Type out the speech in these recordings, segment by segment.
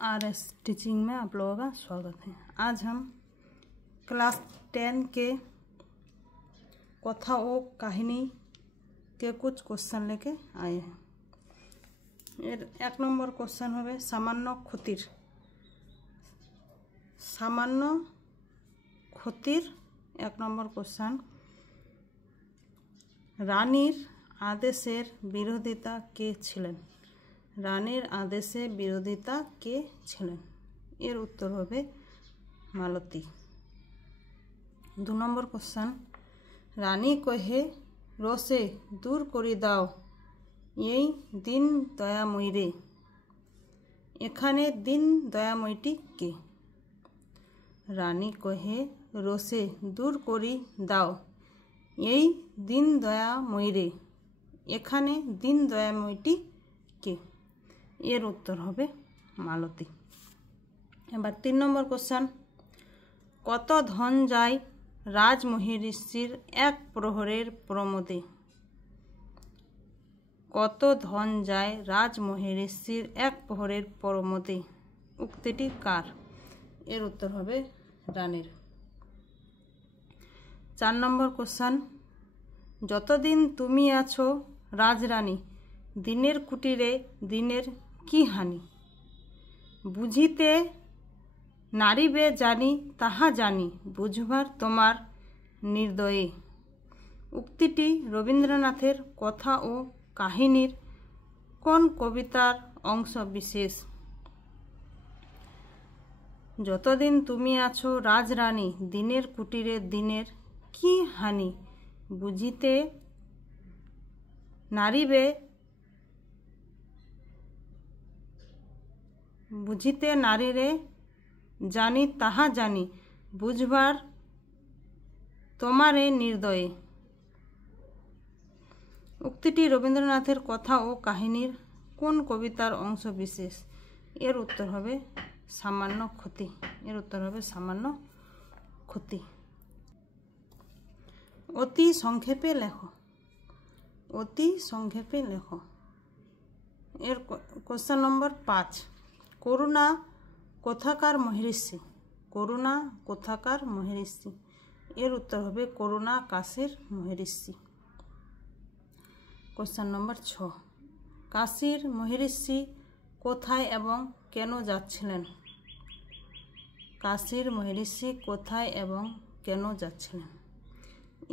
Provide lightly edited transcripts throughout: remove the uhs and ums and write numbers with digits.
RS teaching में आप लोगों का स्वागत है। आज हम क्लास 10 के कथा और कहानी के कुछ क्वेश्चन लेके आए हैं। एक नंबर क्वेश्चन होवे सामान्य क्षतिर एक नंबर क्वेश्चन। रानीर आदेशेर बिरोधिता के छिलेन? रानीर आदेशे बिरोधिता के छिलेन? एर उत्तर होबे मालती। दो नम्बर क्वेश्चन। रानी कहे रोसे दूर करि दाओ এই दिन दयामयी रे। एखाने दिन दयामयीटी के? रानी कहे रोसे दूर करि दाओ এই दिन दयामयी रे। एखाने दिन दयामयीटी के? एर उत्तर होबे मालती। एबार 3 नम्बर क्वेश्चन। कत धन जाय राजमहिषीर एक प्रहरेर प्रमोदे? कत धन जाय राजमहिषीर एक प्रहरेर प्रमोदे? उक्तिटी कार? एर उत्तर होबे रानीर। 4 नम्बर क्वेश्चन। যতদিন তুমি আছো রাজরানী দিনের কুটিরে দিনের কি হানি? বুঝিতে নারিবে জানি তাহা জানি বুঝবার তোমার নির্দয়ে। উক্তিটি রবীন্দ্রনাথের কথা ও কাহিনীর কোন কবিতার অংশ বিশেষ? যতদিন তুমি আছো রাজরানী দিনের কুটিরে দিনের কি হানি বুঝিতে নারীরে জানি তাহা জানি বুঝবার তোমারে নির্দয়ে। উক্তিটি রবীন্দ্রনাথের কথা ও কাহিনীর কোন কবিতার অংশ বিশেষ? এর উত্তর হবে সামান্য ক্ষতি। এর উত্তর হবে সামান্য ক্ষতি। অতি সংক্ষেপে লেখো। অতি সংক্ষেপে লেখো। এর কোশ্চেন নম্বর 5। করুণা কোথাকার মহর্ষি? করুণা কোথাকার মহর্ষি? এর উত্তর হবে করুণা কাশীর মহর্ষি। Question number 6। কাশীর মহর্ষি কোথায় এবং কেন যাচ্ছিলেন? কাশীর মহর্ষি কোথায় এবং কেন যাচ্ছিলেন?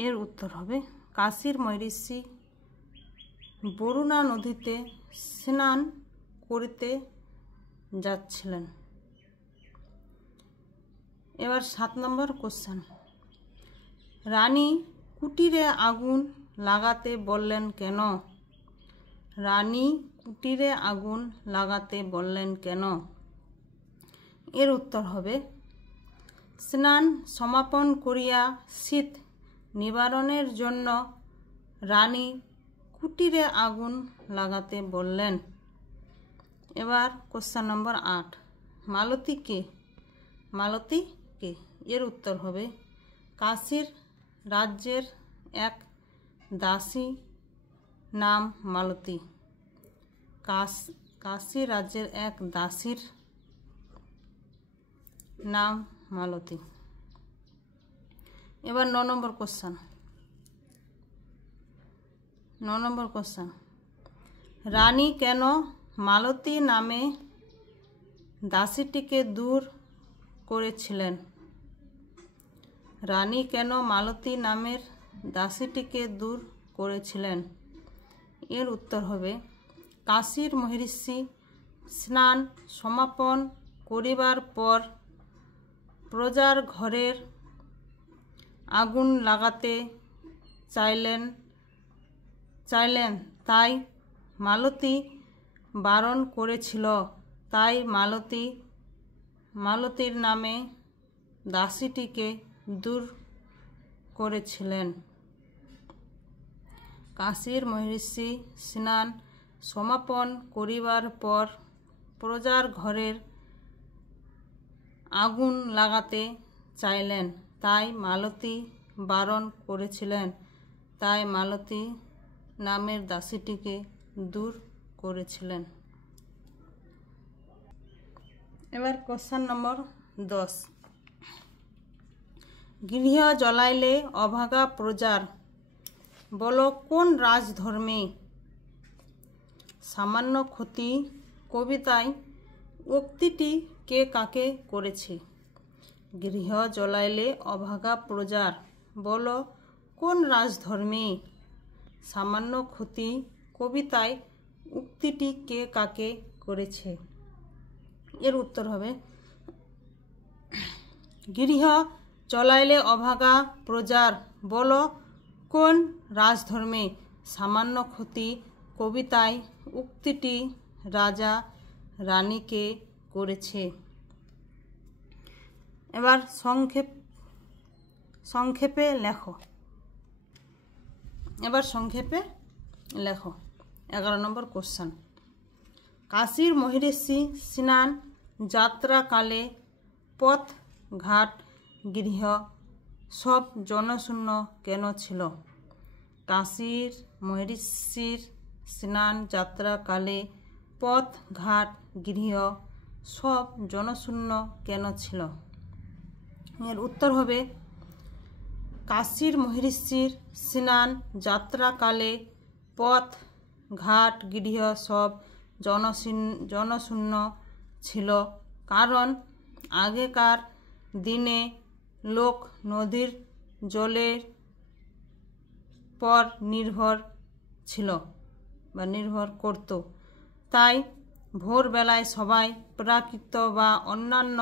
এর উত্তর হবে কাশীর মহর্ষি বরুণা নদীতে স্নান করতে যাচ্ছিলেন। এবার 7 নম্বর কোশ্চেন। রানী কুটিরে আগুন লাগাতে বললেন কেন? রানী কুটিরে আগুন লাগাতে বললেন কেন? এর উত্তর হবে স্নান সমাপন করিয়া শীত নিবারণের জন্য রানী কুটিরে আগুন লাগাতে বললেন। এবার কোশ্চেন নম্বর 8। মালতী কে? মালতী কে? এর উত্তর হবে কাশীর রাজ্যের এক দাসী নাম মালতী। কাশী রাজ্যের এক দাসীর নাম মালতী। এবার 9 নম্বর কোশ্চেন। 9 নম্বর কোশ্চেন। রানী কেন মালতী নামে দাসীটিকে দূর করেছিলেন? রানী কেন মালতী নামের দাসীটিকে দূর করেছিলেন? এর উত্তর হবে কাশীর মহর্ষি স্নান সমাপন করিবার পর প্রজার ঘরের আগুন লাগাতে চাইলেন তাই মালতী বারণ করেছিল। তাই মালতীর নামে দাসীটিকে দূর করেছিলেন। কাশীর মহর্ষি স্নান সমাপন করিবার পর প্রজার ঘরের আগুন লাগাতে চাইলেন তাই মালতী বারণ করেছিলেন। তাই মালতী নামের দাসীটিকে দূর করেছিলেন। এবার কোশ্চেন নম্বর 10। গৃহ জ্বলাইলে অভাগা প্রজার বলো কোন রাজধর্মে সামান্য ক্ষতি কবিতায় উক্তিটি কে কাকে করেছে? গৃহ জ্বলাইলে অভাগা প্রজার বলো কোন রাজধর্মে সামান্য ক্ষতি কবিতায় উক্তিটি কে কাকে করেছে? এর উত্তর হবে গৃহ জ্বলাইলে অভাগা প্রজার বলো কোন রাজধর্মে সামান্য ক্ষতি কবিতায় উক্তিটি রাজা রানীকে করেছে। এবার সংক্ষেপে লেখো। 11 নম্বর কোশ্চেন। কাশীর মহিষী স্নান যাত্রাকালে পথ ঘাট গৃহ সব জনশূন্য কেন ছিল? কাশীর মহিষীর স্নান যাত্রাকালে পথ ঘাট গৃহ সব জনশূন্য কেন ছিল? এর উত্তর হবে কাশীর মহিষীর স্নান যাত্রাকালে পথ ঘাট গৃহ সব জনশূন্য ছিল, কারণ আগেকার দিনে লোক নদীর জলের পর নির্ভর ছিল বা নির্ভর করত। তাই ভোরবেলায় সবাই প্রাকৃত বা অন্যান্য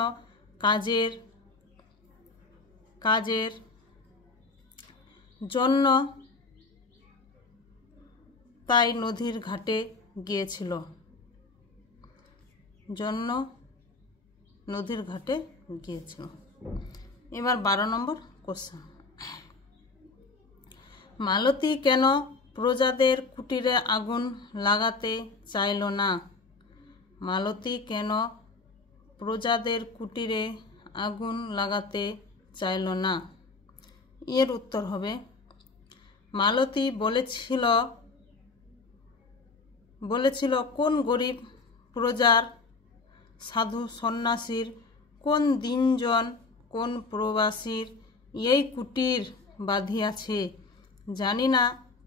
কাজের জন্য তাই নদীর ঘাটে গিয়েছিল। এবার 12 নম্বর কোশ্চেন। মালতী কেন প্রজাদের কুটিরে আগুন লাগাতে চাইল না? মালতী কেন প্রজাদের কুটিরে আগুন লাগাতে চাইল না? এর উত্তর হবে মালতী বলেছিল কোন গরিব প্রজার সাধু সন্ন্যাসীর কোন দিনজন কোন প্রবাসীর এই কুটির বাঁধিয়াছে জানি না,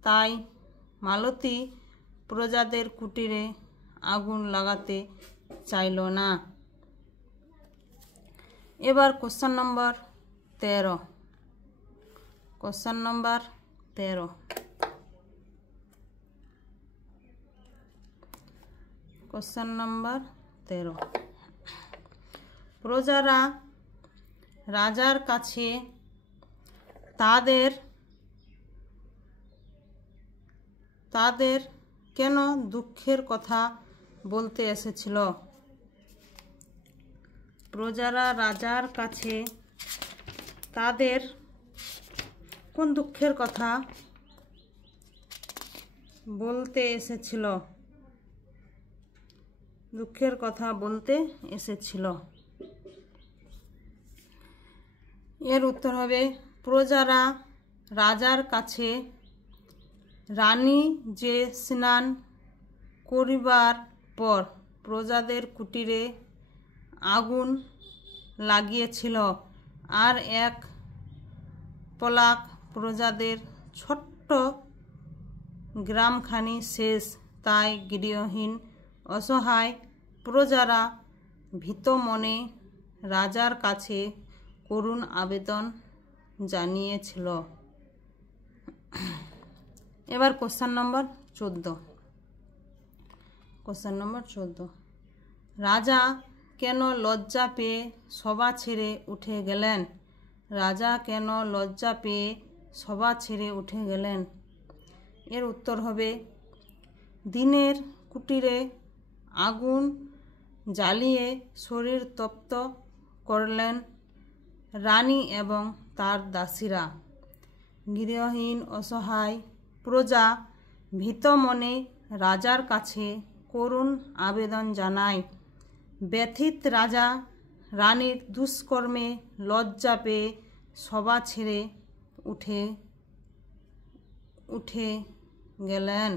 তাই মালতী প্রজাদের কুটিরে আগুন লাগাতে চাইল না। এবার কোশ্চেন নম্বর 13। প্রজারা রাজার কাছে তাদের কেন দুঃখের কথা বলতে এসেছিল? প্রজারা রাজার কাছে তাদের কোন দুঃখের কথা বলতে এসেছিল? এর উত্তর হবে প্রজারা রাজার কাছে রানী যে স্নান করিবার পর প্রজাদের কুটিরে আগুন লাগিয়েছিল, আর এক পলাক প্রজাদের ছোট্ট গ্রামখানি শেষ, তাই গৃহহীন অসহায় প্রজারা ভীত মনে রাজার কাছে করুণ আবেদন জানিয়েছিল। এবার কোশ্চেন নম্বর 14। রাজা কেন লজ্জা পেয়ে সভা ছেড়ে উঠে গেলেন? রাজা কেন লজ্জা পেয়ে সভা ছেড়ে উঠে গেলেন? এর উত্তর হবে দিনের কুটিরে আগুন জ্বালিয়ে শরীর তপ্ত করলেন রানী এবং তার দাসীরা। গৃহহীন অসহায় প্রজা ভীত মনে রাজার কাছে করুণ আবেদন জানায়। ব্যথিত রাজা রানীর দুষ্কর্মে লজ্জা পেয়ে সভা ছেড়ে উঠে গেলেন।